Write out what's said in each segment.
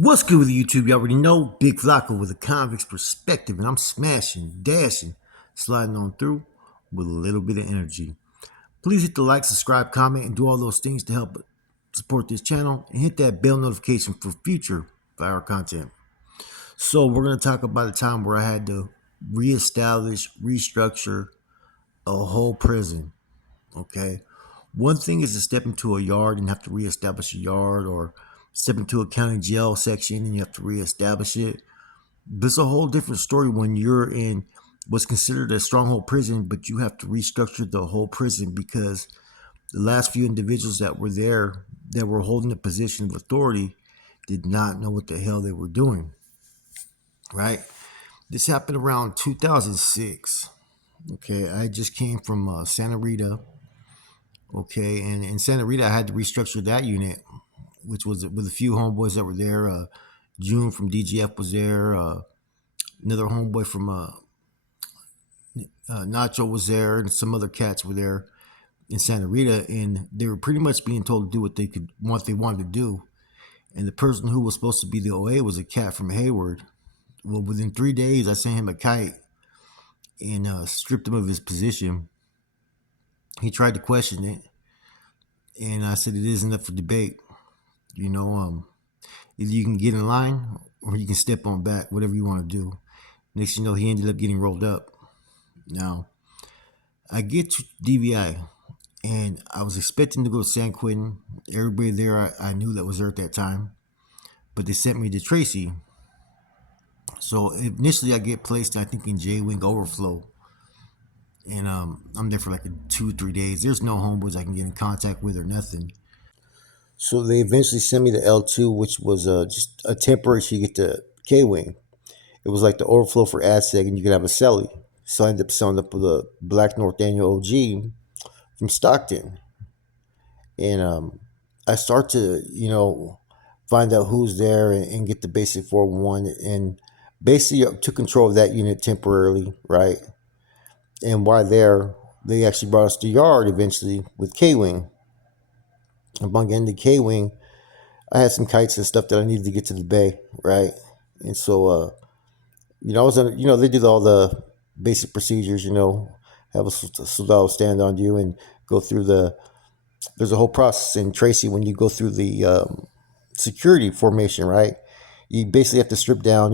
What's good with YouTube? You already know Big Flacco with a convict's perspective, and I'm smashing, dashing, sliding on through with a little bit of energy. Please hit the like, subscribe, comment, and do all those things to help support this channel, and hit that bell notification for future fire content. So we're going to talk about a time where I had to reestablish, restructure a whole prison. Okay. One thing is to step into a yard and have to reestablish a yard, or step into a county jail section and you have to reestablish it. This is a whole different story when you're in what's considered a stronghold prison, but you have to restructure the whole prison because the last few individuals that were there that were holding a position of authority did not know what the hell they were doing. Right? This happened around 2006. Okay, I just came from Santa Rita. Okay, and in Santa Rita, I had to restructure that unit, which was with a few homeboys that were there. June from DGF was there. Another homeboy from Nacho was there, and some other cats were there in Santa Rita, and they were pretty much being told to do what they wanted to do. And the person who was supposed to be the OA was a cat from Hayward. Well, within 3 days, I sent him a kite and stripped him of his position. He tried to question it, and I said it isn't up for debate. Either you can get in line or you can step on back, whatever you want to do. Next thing you know, he ended up getting rolled up. Now, I get to DVI, and I was expecting to go to San Quentin. Everybody there I knew that was there at that time, but they sent me to Tracy. So initially I get placed, I think, in J-Wing Overflow. And I'm there for like 2-3 days. There's no homeboys I can get in contact with or nothing. So they eventually sent me to L2, which was just a temporary so you get to K-Wing. It was like the overflow for AdSeg, and you could have a celly. So I ended up selling up with a Black North Daniel OG from Stockton. And I start to, find out who's there and get the basic 411. And basically took control of that unit temporarily, right? And while there, they actually brought us to yard eventually with K-Wing. Among getting to K-Wing, I had some kites and stuff that I needed to get to the bay, right? And so, I was on, they did all the basic procedures, have a soldado stand on you and go through there's a whole process in Tracy when you go through the security formation, right? You basically have to strip down,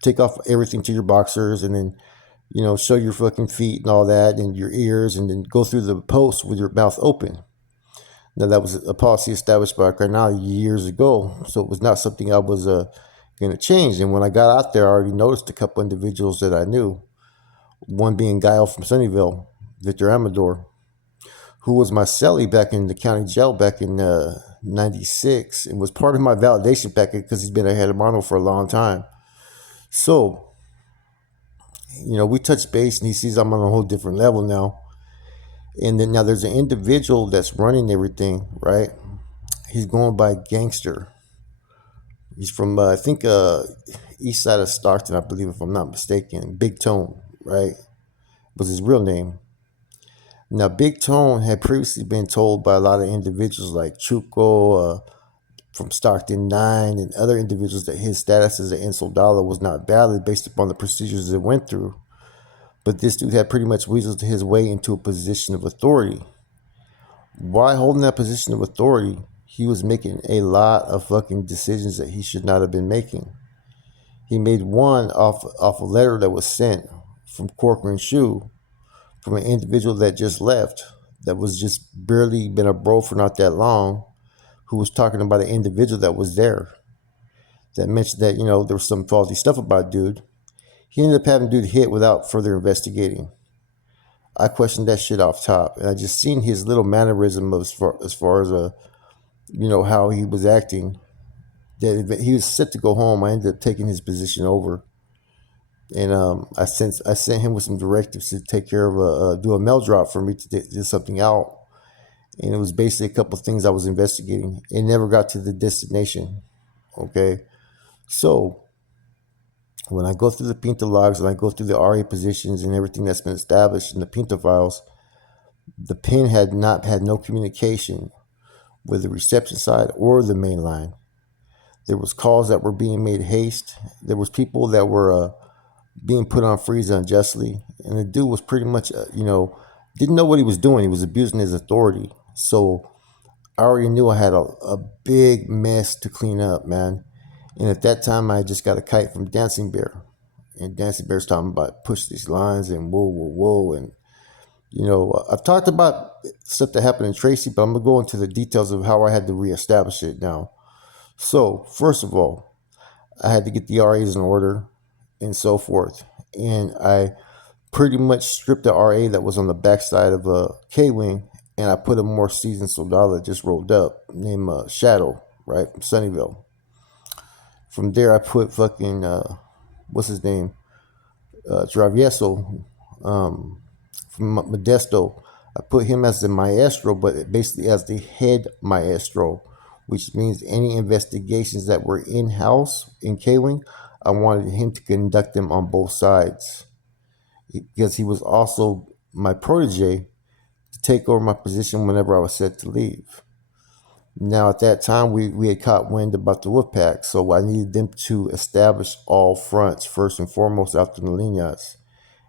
take off everything to your boxers, and then, show your fucking feet and all that and your ears, and then go through the post with your mouth open. Now, that was a policy established by Carnal years ago, so it was not something I was going to change. And when I got out there, I already noticed a couple individuals that I knew, one being Guile from Sunnyvale, Victor Amador, who was my cellie back in the county jail back in 96 and was part of my validation packet because he's been a head of mono for a long time. So, we touch base and he sees I'm on a whole different level now. And then now there's an individual that's running everything, right? He's going by Gangster. He's from, I think, east side of Stockton, I believe, if I'm not mistaken. Big Tone, right? Was his real name. Now, Big Tone had previously been told by a lot of individuals like Chuco from Stockton 9 and other individuals that his status as an Insoldado was not valid based upon the procedures it went through. But this dude had pretty much weaseled his way into a position of authority. While holding that position of authority, he was making a lot of fucking decisions that he should not have been making. He made one off a letter that was sent from Corcoran Shoe from an individual that just left, that was just barely been a bro for not that long, who was talking about an individual that was there that mentioned that, there was some faulty stuff about dude. He ended up having dude hit without further investigating. I questioned that shit off top, and I just seen his little mannerism as far as how he was acting. That he was set to go home. I ended up taking his position over, and I sent him with some directives to take care of do a mail drop for me to do something out, and it was basically a couple of things I was investigating. It never got to the destination. Okay, so when I go through the Pinta logs and I go through the RA positions and everything that's been established in the Pinta files, the PIN had no communication with the reception side or the main line. There was calls that were being made haste. There was people that were being put on freeze unjustly, and the dude was pretty much, didn't know what he was doing. He was abusing his authority. So I already knew I had a big mess to clean up, man. And at that time, I just got a kite from Dancing Bear, and Dancing Bear's talking about push these lines and whoa, whoa, whoa, and I've talked about stuff that happened in Tracy, but I'm gonna go into the details of how I had to reestablish it now. So first of all, I had to get the RAs in order and so forth, and I pretty much stripped the RA that was on the backside of a K wing, and I put a more seasoned soldado that just rolled up named Shadow, right from Sunnyvale. From there, I put fucking what's his name, Travieso, um, from Modesto. I put him as the maestro, but basically as the head maestro, which means any investigations that were in house in K Wing, I wanted him to conduct them on both sides because he was also my protege to take over my position whenever I was set to leave. Now, at that time, we had caught wind about the Wolfpack, so I needed them to establish all fronts first and foremost after the Linas.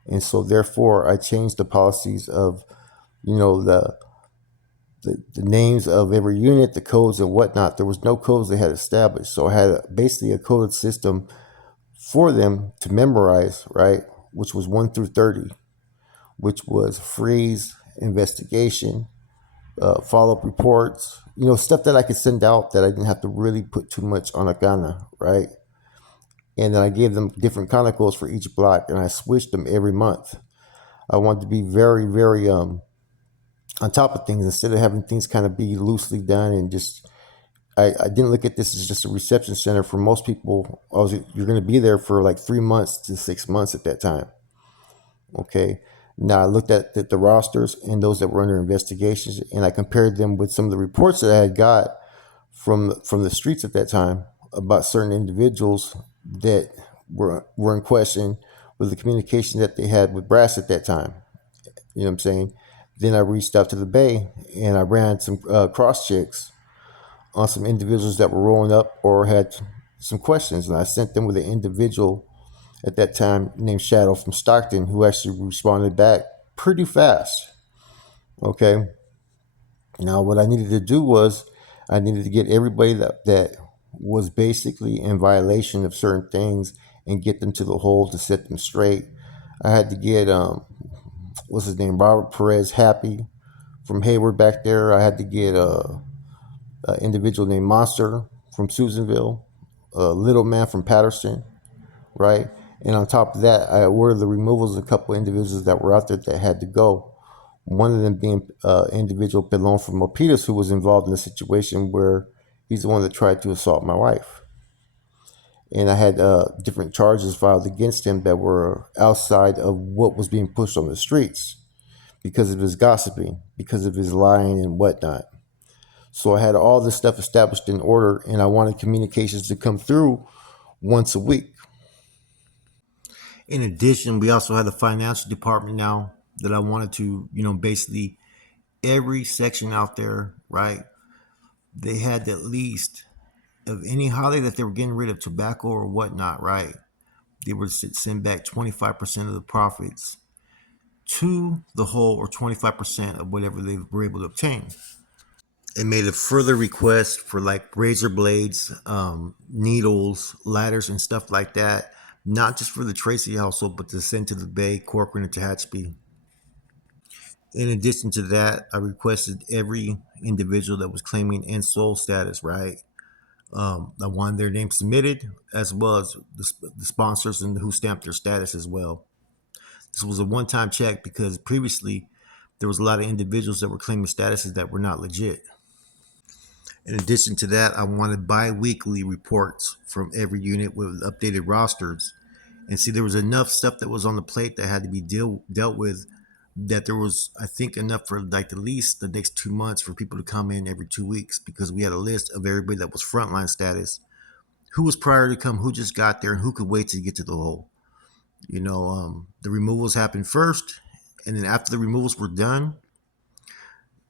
And so, therefore, I changed the policies of, the names of every unit, the codes and whatnot. There was no codes they had established. So I had basically a coded system for them to memorize, right? Which was 1 through 30, which was freeze, investigation, follow up reports, stuff that I could send out that I didn't have to really put too much on a Ghana, right? And then I gave them different codes for each block, and I switched them every month. I wanted to be very, very on top of things instead of having things kind of be loosely done and just. I didn't look at this as just a reception center. For most people, you're going to be there for like 3 months to 6 months at that time. Okay. Now I looked at the rosters and those that were under investigations, and I compared them with some of the reports that I had got from the streets at that time about certain individuals that were in question with the communication that they had with brass at that time. You know what I'm saying? Then I reached out to the Bay and I ran some cross checks on some individuals that were rolling up or had some questions, and I sent them with an individual at that time named Shadow from Stockton who actually responded back pretty fast. Okay. Now, what I needed to do was I needed to get everybody that was basically in violation of certain things and get them to the hole to set them straight. I had to get what's his name, Robert Perez Happy from Hayward back there. I had to get an individual named Monster from Susanville, a Little Man from Patterson, right? And on top of that, I ordered the removals of a couple of individuals that were out there that had to go. One of them being individual Pelon from Milpitas, who was involved in a situation where he's the one that tried to assault my wife. And I had different charges filed against him that were outside of what was being pushed on the streets because of his gossiping, because of his lying and whatnot. So I had all this stuff established in order, and I wanted communications to come through once a week. In addition, we also had the financial department now that I wanted to, basically every section out there, right? They had at least of any holiday that they were getting rid of tobacco or whatnot, right? They would send back 25% of the profits to the whole or 25% of whatever they were able to obtain. It made a further request for like razor blades, needles, ladders, and stuff like that, not just for the Tracy household, but to send to the Bay, Corcoran, and Tehachapi. In addition to that, I requested every individual that was claiming in-soul status, right? I wanted their name submitted, as well as the sponsors and who stamped their status as well. This was a one-time check because previously there was a lot of individuals that were claiming statuses that were not legit. In addition to that, I wanted bi-weekly reports from every unit with updated rosters. And see, there was enough stuff that was on the plate that had to be dealt with that there was, I think, enough for like at least the next 2 months for people to come in every 2 weeks because we had a list of everybody that was frontline status, who was prior to come, who just got there, and who could wait to get to the hole. The removals happened first, and then after the removals were done,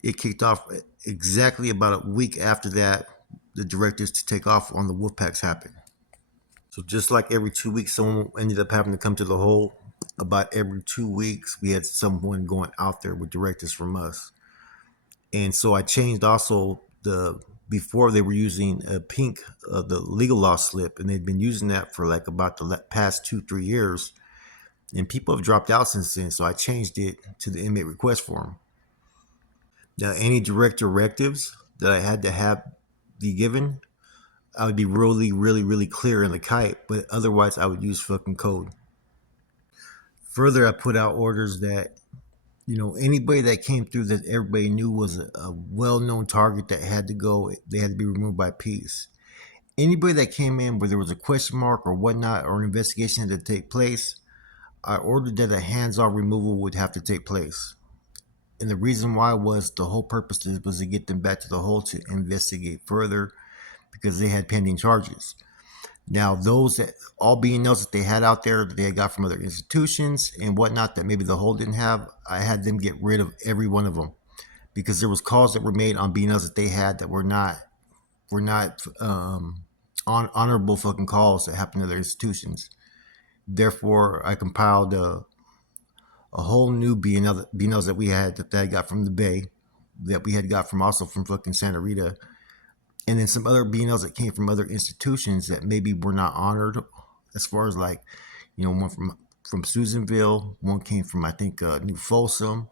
it kicked off exactly about a week after that. the directives to take off on the wolf packs happened. So just like every 2 weeks, someone ended up having to come to the hole. About every 2 weeks, we had someone going out there with directives from us. And so I changed also the before they were using a pink the legal law slip, and they'd been using that for like about the past 2-3 years, and people have dropped out since then. So I changed it to the inmate request form. Now, any direct directives that I had to have be given, I would be really, really, really clear in the kite, but otherwise I would use fucking code. Further, I put out orders that anybody that came through that everybody knew was a well-known target that had to go, they had to be removed by peace. Anybody that came in where there was a question mark or whatnot, or an investigation had to take place, I ordered that a hands-off removal would have to take place. And the reason why was the whole purpose was to get them back to the hole to investigate further because they had pending charges. Now, those that all being knows that they had out there that they had got from other institutions and whatnot that maybe the whole didn't have, I had them get rid of every one of them because there was calls that were made on BNLs that they had that were not honorable fucking calls that happened to their institutions. Therefore, I compiled a whole new BNLs that we had that I got from the Bay, that we had got from also from fucking Santa Rita, and then some other BNLs that came from other institutions that maybe were not honored, as far as like, one from Susanville, one came from I think New Folsom,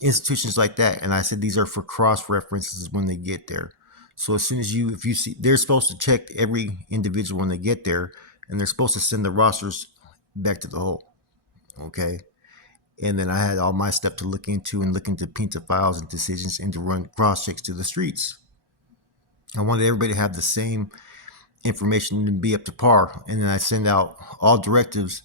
institutions like that. And I said these are for cross references when they get there. So as soon as if you see, they're supposed to check every individual when they get there, and they're supposed to send the rosters back to the hole. Okay. And then I had all my stuff to look into Pinta files and decisions and to run cross checks to the streets. I wanted everybody to have the same information and be up to par. And then I send out all directives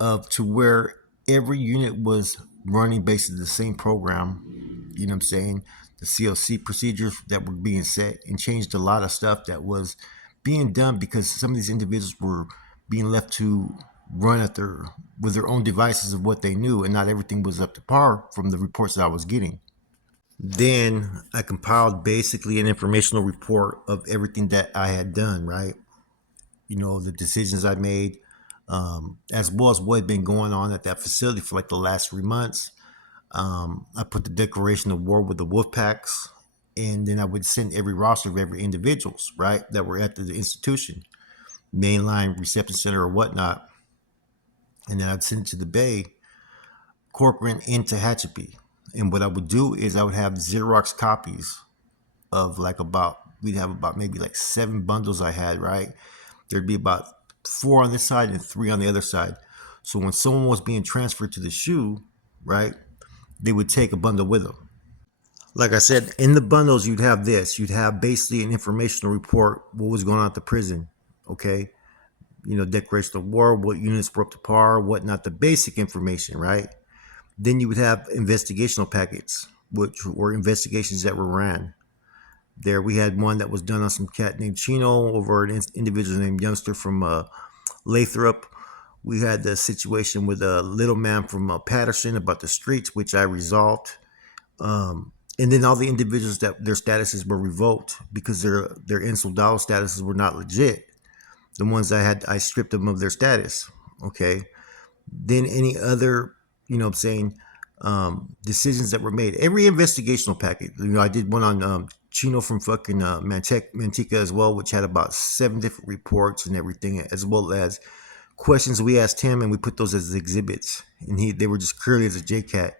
of to where every unit was running basically the same program. You know what I'm saying? The COC procedures that were being set, and changed a lot of stuff that was being done because some of these individuals were being left to run at with their own devices of what they knew, and not everything was up to par from the reports that I was getting. Then I compiled basically an informational report of everything that I had done, right? The decisions I made, as well as what had been going on at that facility for like the last 3 months. I put the declaration of war with the wolf packs, and then I would send every roster of every individuals, right, that were at the institution, mainline reception center or whatnot. And then I'd send it to the Bay, Corcoran, and Tehachapi. And what I would do is I would have Xerox copies of we'd have about maybe like 7 bundles I had, right? There'd be about 4 on this side and 3 on the other side. So when someone was being transferred to the SHU, right, they would take a bundle with them. Like I said, in the bundles, you'd have this. You'd have basically an informational report, what was going on at the prison, okay? Declaration of war, what units were up to par, whatnot, the basic information, right? Then you would have investigational packets, which were investigations that were ran. There, we had one that was done on some cat named Chino over an individual named Youngster from Lathrop. We had the situation with a little man from Patterson about the streets, which I resolved. And then all the individuals that their statuses were revoked because their insoldado statuses were not legit. The ones I stripped them of their status. Okay. Then any other, what I'm saying, decisions that were made. Every investigational packet. I did one on Chino from fucking Manteca as well, which had about 7 different reports and everything, as well as questions we asked him, and we put those as exhibits, and they were just clearly as a JCAT.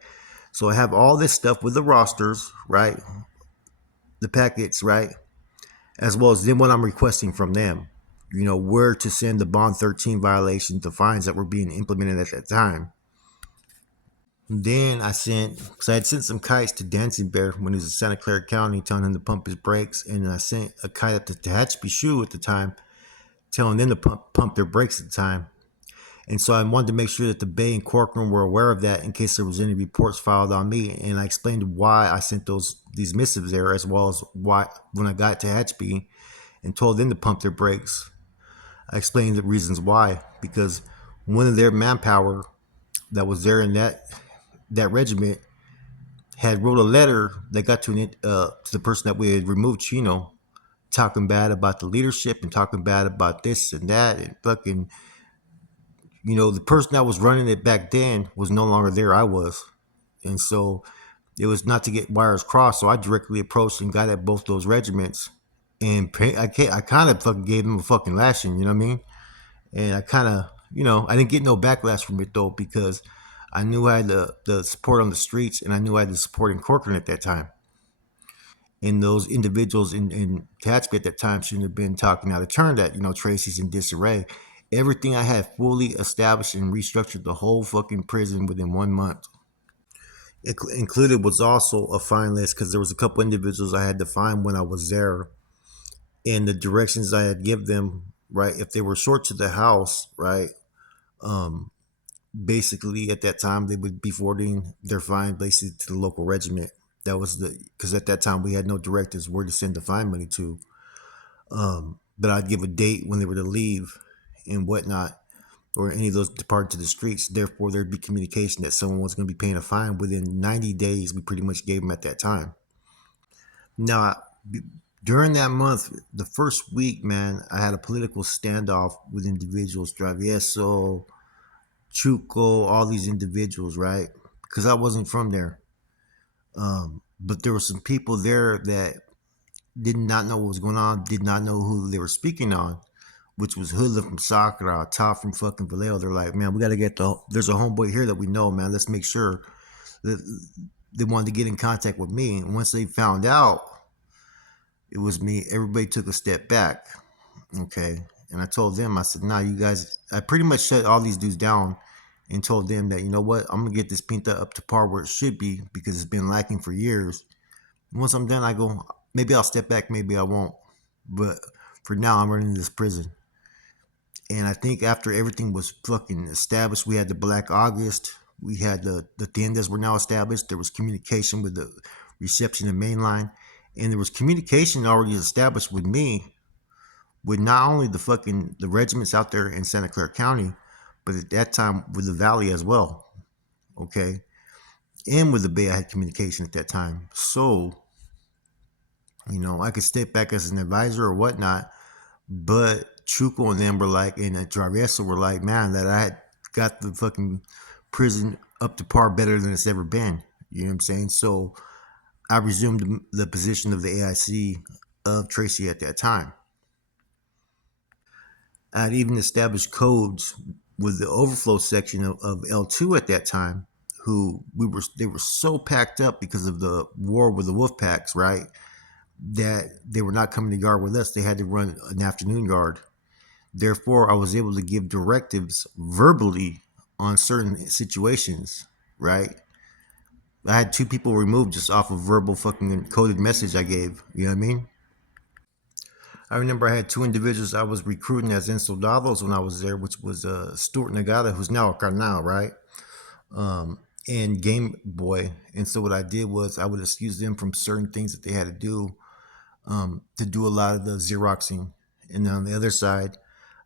So I have all this stuff with the rosters, right? The packets, right? As well as then what I'm requesting from them, where to send the Bond 13 violations, the fines that were being implemented at that time. Then because I had sent some kites to Dancing Bear when he was in Santa Clara County, telling him to pump his brakes, and I sent a kite up to Tehachapi SHU at the time, telling them to pump their brakes at the time. And so I wanted to make sure that the Bay and Corcoran were aware of that in case there was any reports filed on me. And I explained why I sent these missives there, as well as why when I got to Tehachapi and told them to pump their brakes. I explained the reasons why, because one of their manpower that was there in that regiment had wrote a letter that got to the person that we had removed, Chino, talking bad about the leadership and talking bad about this and that and fucking, the person that was running it back then was no longer there. I was. And so it was not to get wires crossed. So I directly approached and got at both those regiments. And I kind of fucking gave them a fucking lashing, you know what I mean? And I kind of, I didn't get no backlash from it though, because I knew I had the support on the streets, and I knew I had the support in Corcoran at that time. And those individuals in Catchby at that time shouldn't have been talking out of turn that, Tracy's in disarray. Everything I had fully established and restructured the whole fucking prison within 1 month. Included was also a fine list, because there was a couple individuals I had to find when I was there, and the directions I had give them, right, if they were short to the house, right, um, basically at that time they would be forwarding their fine basically to the local regiment. That was because at that time we had no directives where to send the fine money to. But I'd give a date when they were to leave and whatnot, or any of those departed to the streets. Therefore, there'd be communication that someone was going to be paying a fine within 90 days. We pretty much gave them at that time. Now, during that month, the first week, man, I had a political standoff with individuals, Travieso, Chuco, all these individuals, right? Because I wasn't from there. But there were some people there that did not know what was going on, did not know who they were speaking on, which was Hoodlum from Sakura, Top from fucking Vallejo. They're like, man, we got to there's a homeboy here that we know, man. Let's make sure that they wanted to get in contact with me. And once they found out it was me, everybody took a step back. Okay. And I told them, I said, nah, you guys, I pretty much shut all these dudes down and told them that, you know what, I'm going to get this Pinta up to par where it should be, because it's been lacking for years. And once I'm done, I go, maybe I'll step back, maybe I won't. But for now, I'm running this prison. And I think after everything was fucking established, we had the Black August, we had the tiendas were now established. There was communication with the reception and mainline, and there was communication already established with me, with not only the regiments out there in Santa Clara County, but at that time with the Valley as well. Okay, and with the Bay, I had communication at that time. So I could step back as an advisor or whatnot, but Chuco and them were like, and Traveso were like, man, that I had got the fucking prison up to par better than it's ever been. You know what I'm saying? So I resumed the position of the AIC of Tracy at that time. I'd even established codes with the overflow section of L2 at that time, who they were so packed up because of the war with the wolf packs, right? That they were not coming to guard with us. They had to run an afternoon guard. Therefore, I was able to give directives verbally on certain situations, right? I had two people removed just off of verbal fucking coded message I gave. You know what I mean? I remember I had two individuals I was recruiting as insoldados when I was there, which was Stuart Nagata, who's now a Carnal, right? And Game Boy. And so what I did was I would excuse them from certain things that they had to do a lot of the Xeroxing. And on the other side,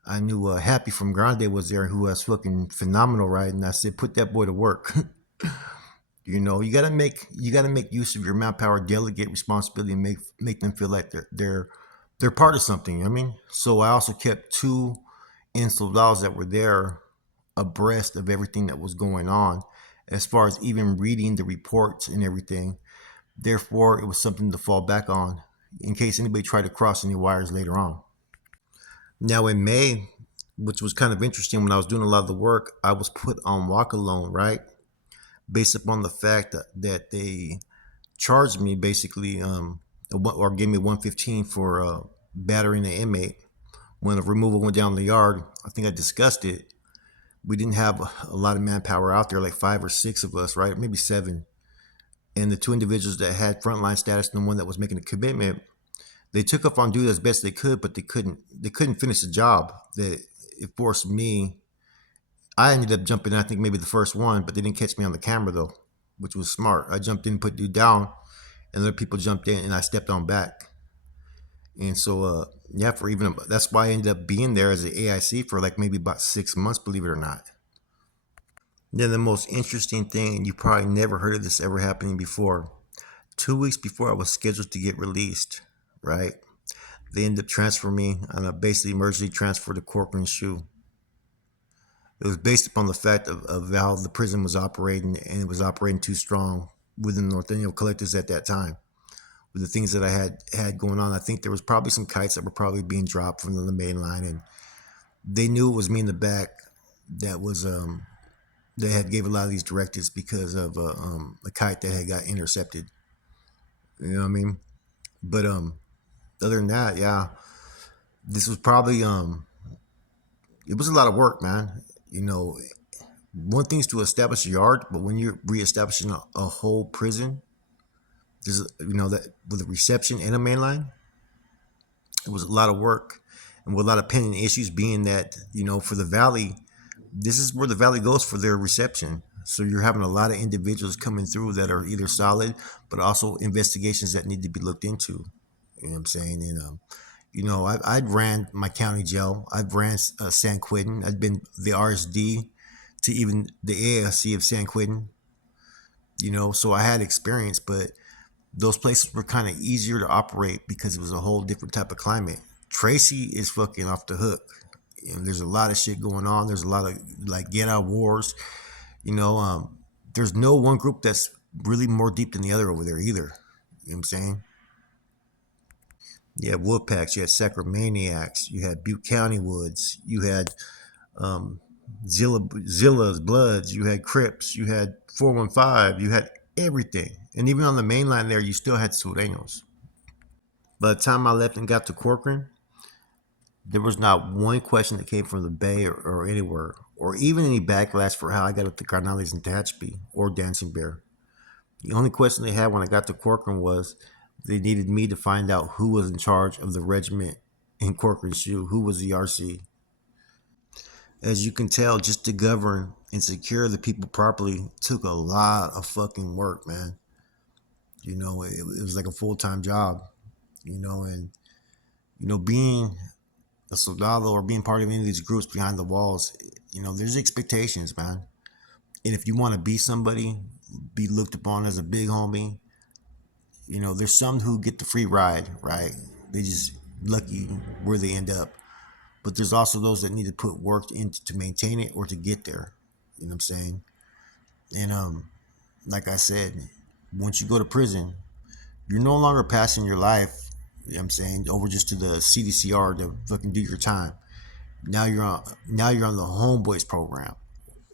I knew Happy from Grande was there, who was fucking phenomenal, right? And I said, put that boy to work. You gotta make use of your manpower, delegate responsibility, and make them feel like they're part of something. You know what I mean? So I also kept two insoldados that were there abreast of everything that was going on, as far as even reading the reports and everything. Therefore, it was something to fall back on in case anybody tried to cross any wires later on. Now in May, which was kind of interesting, when I was doing a lot of the work, I was put on walk alone, right? Based upon the fact that they charged me basically, or gave me 115 for battering an inmate. When the removal went down the yard, I think I discussed it. We didn't have a lot of manpower out there, like 5 or 6 of us, right? Maybe 7. And the two individuals that had frontline status and the one that was making a commitment, they took up on duty as best they could, but they couldn't finish the job. That it forced me. I ended up jumping in, I think maybe the first one, but they didn't catch me on the camera though, which was smart. I jumped in, put dude down, and other people jumped in, and I stepped on back. And so, yeah, for even that's why I ended up being there as an AIC for like maybe about 6 months, believe it or not. Then the most interesting thing, and you probably never heard of this ever happening before. 2 weeks before I was scheduled to get released, right? They ended up transferring me on a basically emergency transfer to Corcoran Shoe. It was based upon the fact of how the prison was operating, and it was operating too strong within the Northenial collectives at that time. With the things that I had going on, I think there was probably some kites that were probably being dropped from the main line, and they knew it was me in the back that was they had gave a lot of these directives because of a kite that had got intercepted. You know what I mean? But other than that, yeah, this was probably it was a lot of work, man. You know, one thing's to establish a yard, but when you're reestablishing a whole prison, there's that with a reception and a main line, it was a lot of work, and with a lot of pending issues being that for the valley, this is where the valley goes for their reception. So you're having a lot of individuals coming through that are either solid, but also investigations that need to be looked into. You know what I'm saying? And I'd ran my county jail. I've ran San Quentin. I've been the RSD to even the ASC of San Quentin. So I had experience, but those places were kind of easier to operate because it was a whole different type of climate. Tracy is fucking off the hook. There's a lot of shit going on. There's a lot of like get out wars. You know, there's no one group that's really more deep than the other over there either. You know what I'm saying? You had Wolfpacks, you had Sacramaniacs, you had Butte County Woods, you had Zilla's Bloods, you had Crips, you had 415, you had everything. And even on the main line there, you still had Sureños. By the time I left and got to Corcoran, there was not one question that came from the Bay or anywhere, or even any backlash for how I got up to Carnales and Tehachapi or Dancing Bear. The only question they had when I got to Corcoran was they needed me to find out who was in charge of the regiment in Corcoran Shoe, who was the RC. As you can tell, just to govern and secure the people properly took a lot of fucking work, man. It was like a full time job, and being a soldado or being part of any of these groups behind the walls, there's expectations, man. And if you want to be somebody, be looked upon as a big homie, there's some who get the free ride, right? They just lucky where they end up. But there's also those that need to put work into to maintain it or to get there. You know what I'm saying? And like I said, once you go to prison, you're no longer passing your life, you know what I'm saying, over just to the CDCR to fucking do your time. Now you're on the homeboys program.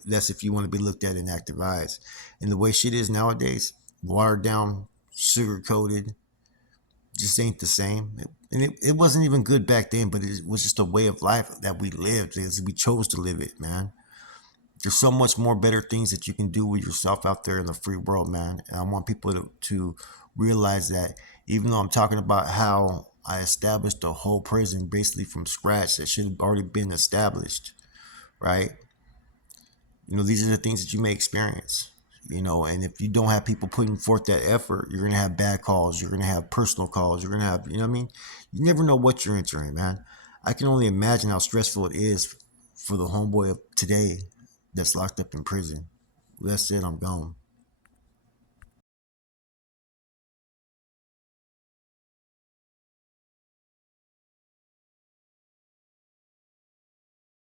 That's if you want to be looked at in active eyes. And the way shit is nowadays, watered down, sugar coated, just ain't the same. And it wasn't even good back then, but it was just a way of life that we lived. We chose to live it, man. There's so much more better things that you can do with yourself out there in the free world, man. And I want people to realize that even though I'm talking about how I established a whole prison basically from scratch that should have already been established, right? These are the things that you may experience. And if you don't have people putting forth that effort, you're going to have bad calls. You're going to have personal calls. You're going to have, what I mean? You never know what you're entering, man. I can only imagine how stressful it is for the homeboy of today that's locked up in prison. That's it, I'm gone.